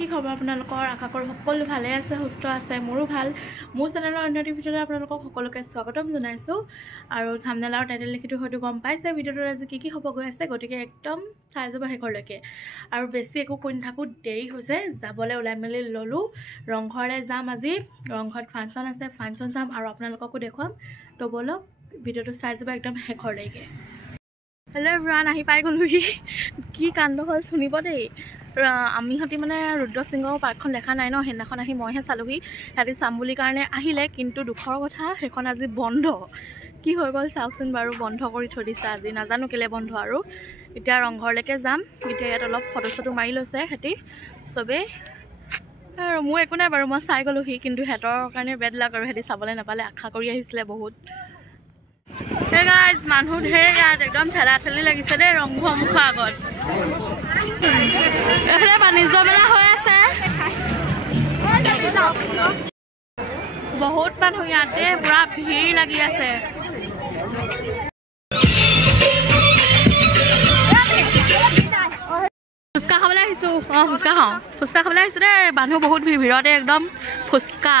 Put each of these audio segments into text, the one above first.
কি খবৰ আপোনালোকৰ আশা কৰোঁ সকলো ভালে আছে সুস্থ আছে মোৰো ভাল মোৰ চেনেলৰ অন্যটি ভিডিঅ'ত আপোনালোকক সকলোকে স্বাগতম জনাইছোঁ আৰু থাম্বনেল আৰু টাইটেল লিখিটো হয়তো গম পাইছে ভিডিঅ'টোৰ আজি কি হ'ব গৈ আছে গতিকে একদম চাই যাব শেষলৈকে আৰু বেছি একো কৈ নাথাকোঁ দেৰি হৈছে যাবলৈ ওলাই মেলি ল'লোঁ ৰংঘৰলৈ যাম আজি ৰংঘৰত ফাংচন আছে ফাংচন যাম আৰু আপোনালোককো দেখুৱাম তো বলক ভিডিঅ'টো চাই যাব একদম শেষলৈকে হেল্ল' এভৰিৱান আহি পাই গ'লোহি কি কাণ্ড হ'ল শুনিব দেই আমিহঁতি মানে ৰুদ্ৰসিংহ পাৰ্কখন দেখা নাই ন সেইদিনাখন আহি মইহে চালোহি সিহঁতি চাম বুলি কাৰণে আহিলে কিন্তু দুখৰ কথা সেইখন আজি বন্ধ কি হৈ গ'ল চাওকচোন বাৰু বন্ধ কৰি থৈ দিছে আজি নাজানো কেলে বন্ধ আৰু এতিয়া ৰংঘৰলৈকে যাম এতিয়া ইয়াত অলপ ফটো চটো মাৰি লৈছে সিহঁতি চবেই আৰু মোৰ একো নাই বাৰু মই চাই গ'লোহি কিন্তু সিহঁতৰ কাৰণে বেড লাক আৰু সিহঁতি চাবলৈ নাপালে আশা কৰি আহিছিলে বহুত হে গাইজ মানুহ ঢেৰ গাত একদম ঠেলা ঠেলি লাগিছে দেই ৰংঘৰ মুখৰ আগত এইফালে বাণিজ্য মেলা হৈ আছে বহুত মানুহ ইয়াতে পুৰা ভিৰ লাগি আছে ফুচকা খাবলৈ আহিছোঁ ফুচকা খাওঁ ফুচকা খাবলৈ আহিছোঁ দেই মানুহ বহুত ভিৰতে একদম ফুচকা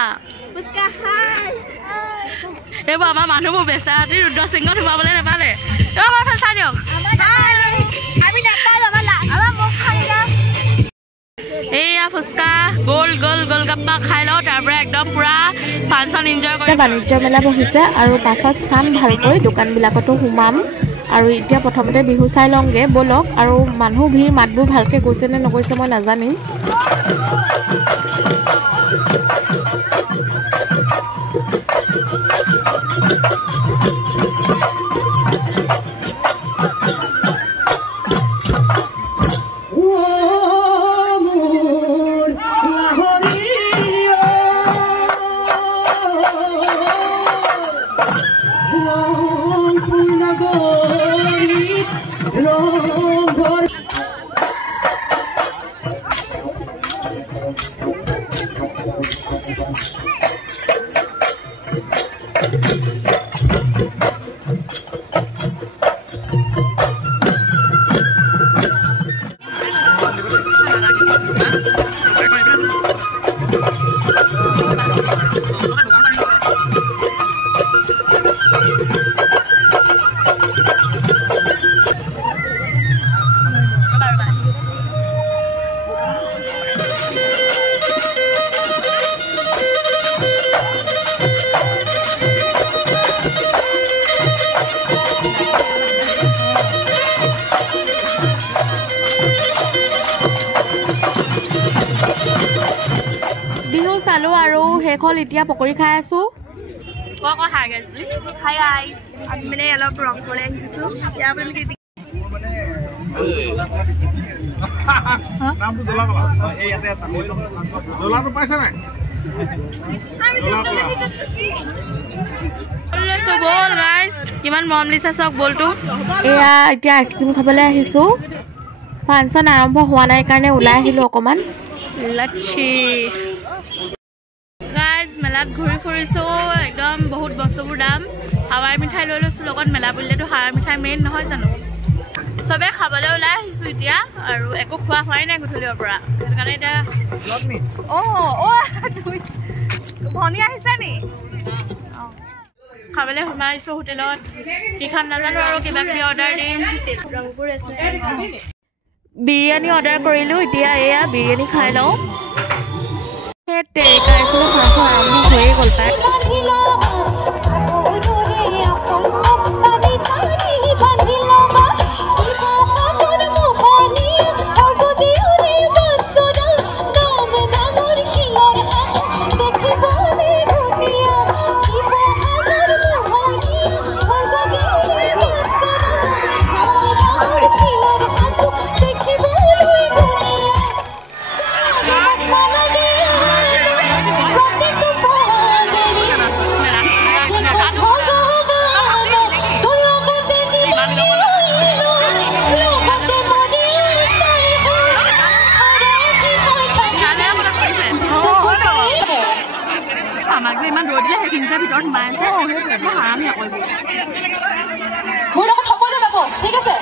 এইবোৰ আমাৰ মানুহবোৰ বেচাৰাতি ৰুদ্ৰসিংহত সোমাবলৈ নাপালে আমাৰ ফালে চাই দিয়ক এইয়া ফুচকা গোল গোল গোলগাপ্পা খাই লওঁ তাৰপৰা একদম পুৰা ফাংচন এনজয় কৰি বাণিজ্য মেলা বহিছে আৰু পাছত চাম ভালকৈ দোকানবিলাকতো সোমাম আৰু এতিয়া প্ৰথমতে বিহু চাই লওঁগৈ ব'লক আৰু মানুহ ভিৰ মাতবোৰ ভালকৈ গৈছে নে নগৈছে মই নাজানিম বিহু চালো আৰু শেষ হ'ল এতিয়া পকৰি খাই আছো আমি মানে অলপ ৰংঘৰলৈ আহিছো কিমান মৰম দিছে চাওক বলটো এয়া এতিয়া আইচক্ৰীম খাবলৈ আহিছো ফাংচন আৰম্ভ হোৱা নাই কাৰণে ওলাই আহিলো অকণমান লাচ্ছি গাইজ মেলাত ঘূৰি ফুৰিছোঁ একদম বহুত বস্তুবোৰ দাম হাৱাই মিঠাই লৈ লৈছোঁ লগত মেলা বুলিলেতো হাৱাই মিঠাই মেইন নহয় জানো চবেই খাবলৈ ওলাই আহিছোঁ এতিয়া আৰু একো খোৱা হোৱাই নাই গধূলিৰ পৰা সেইটো কাৰণে এতিয়া ভনী আহিছে নি খাবলৈ সোমাইছোঁ হোটেলত কি খাম নাজানো আৰু কিবা কিবি অৰ্ডাৰ দিম বিৰিয়ানী অৰ্ডাৰ কৰিলোঁ এতিয়া এয়া বিৰিয়ানী খাই লওঁ আৰম্ভ হৈয়ে গ'ল পাই ঠিক আছে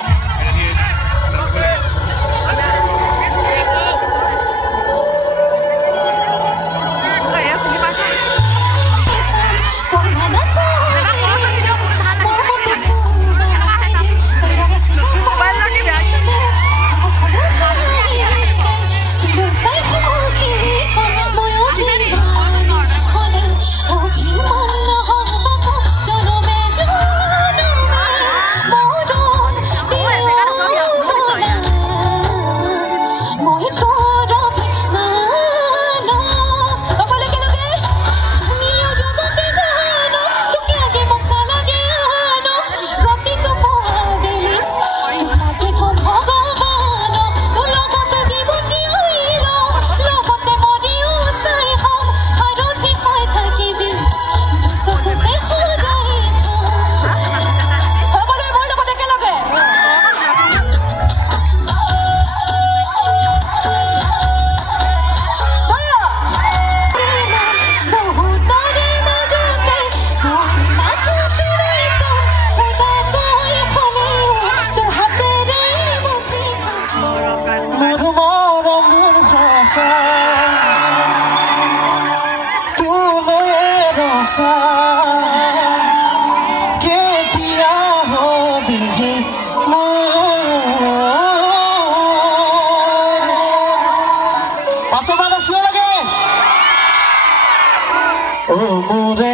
rosa tulo rosa que tira hobi mo paso para la suela que oh more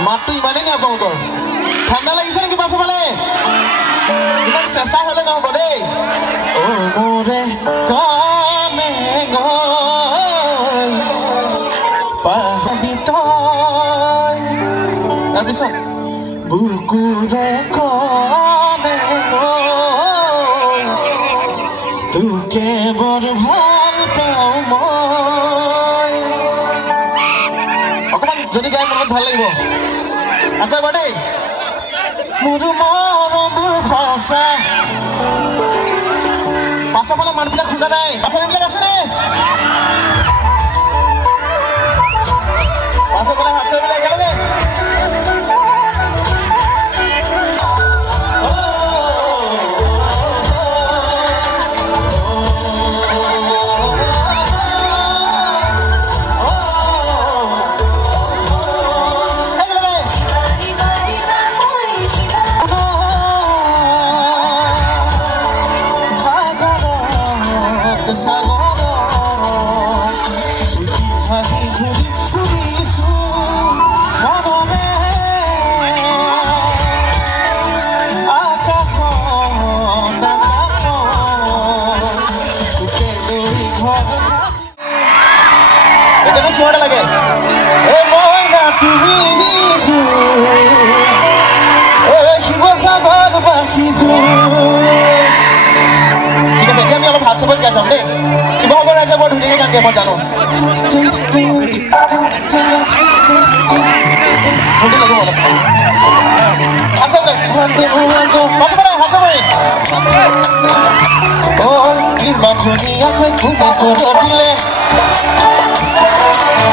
matu imane ni apongor ঠান্ডা লাগিছে নেকি পাছো পালে ইমান চেঁচা হলে নহব দেই ও মোৰে কমে গৈ পাহবি তই তাৰপিছত বুকুৰে কমে গৈ তোকে বৰ ভাল পাওঁ মই অকণমান যদি গাই মনত ভাল লাগিব আকৌ এবাৰ দেই মোৰ মৰমৰ খচা পাছৰ ফালে মানুহবিলাক খোজা নাই পাছৰবিলাক আছে নে পাছৰ ফালে হাত চাৰিবিলাক একেলগে এটা সুৰটা লাগে এ ময়না তুমি নিজু ও শিৱসাগৰ বাসিজু ঠিক আছে এতিয়া আমি অলপ হাত চাপত গাই যাম দেই শিৱসাগৰ ৰাইজে বৰ ধুনীয়াকৈ গান গাই মই জানো ভণ্টি লাগিব অলপ হাত চাপ হাত চাপ ও ইমান ধুনীয়াকৈ কোনে কৰিলে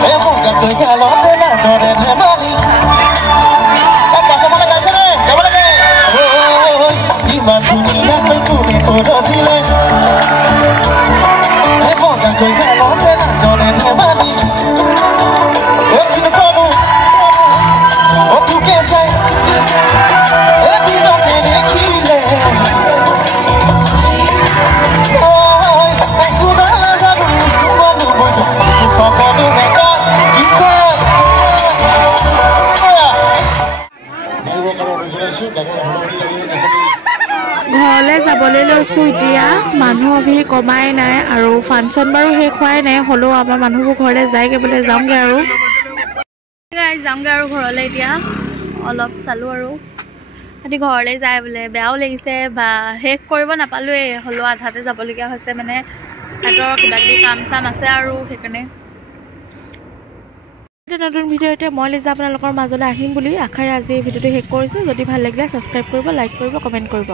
এ মগাকৈ গালতে নাজৰে ধেমালি পাছৰ ফালে গাইছে নে গাব লাগে ইমান ধুনীয়াকৈ কোনে কৰিলে এ মগাকৈ গালতে নাজৰে ধেমালি কিন্তু কলো অ তোকে চাই এদিনতে দেখিলে ঘৰলৈ যাবলৈ লৈছোঁ এতিয়া মানুহ ভিৰ কমাই নাই আৰু ফাংচন বাৰু শেষ হোৱাই নাই হ'লেও আমাৰ মানুহবোৰ ঘৰলৈ যায়গৈ বোলে যামগৈ আৰু ঘৰলৈ এতিয়া অলপ চালোঁ আৰু সিহঁতি ঘৰলৈ যায় বোলে বেয়াও লাগিছে বা শেষ কৰিব নাপালোঁৱেই হ'লেও আধাতে যাবলগীয়া হৈছে মানে সিহঁতৰ কিবাকিবি কাম চাম আছে আৰু সেইকাৰণে নতুন ভিডিঅ' এতিয়া মই লিজা আপোনালোকৰ মাজলৈ আহিম বুলি আশাৰে আজি এই ভিডিঅ'টো শেষ কৰিছোঁ যদি ভাল লাগিলে ছাবস্ক্ৰাইব কৰিব লাইক কৰিব কমেণ্ট কৰিব